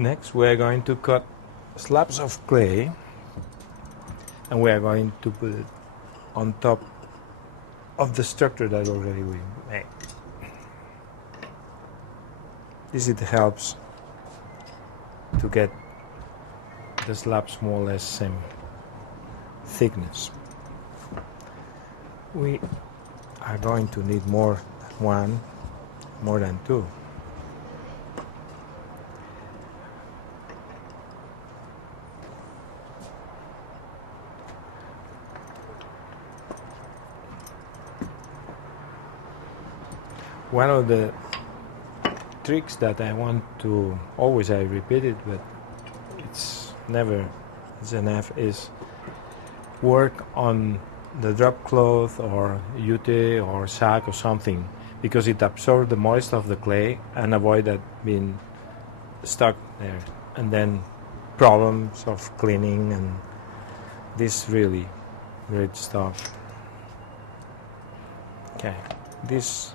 Next we are going to cut slabs of clay, and we are going to put it on top of the structure that already we made. This it helps to get the slabs more or less same thickness. We are going to need more than one, more than two. One of the tricks that I want to always, I repeat it, but it's never enough, is work on the drop cloth or jute or sack or something, because it absorbs the moisture of the clay and avoid that being stuck there, and then problems of cleaning, and this really great stuff. Okay, this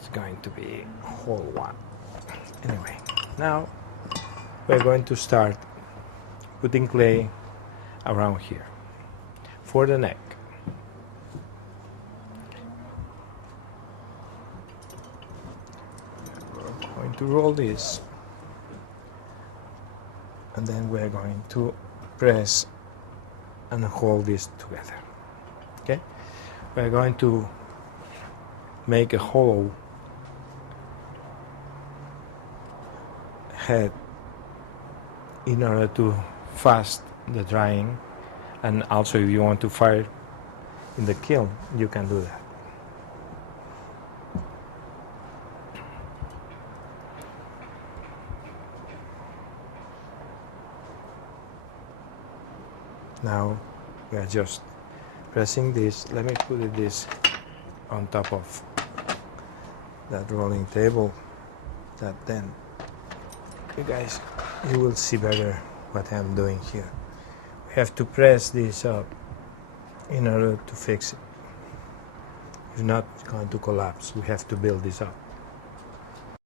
is going to be whole one. Anyway, now we're going to start putting clay around here for the neck. We're going to roll this, and then we're going to press and hold this together. Okay, we're going to make a hollow head in order to fast the drying, and also if you want to fire in the kiln, you can do that. Now we are just pressing this. Let me put this on top of that rolling table, that then you will see better what I'm doing here. We have to press this up in order to fix it. If not, it's going to collapse. We have to build this up.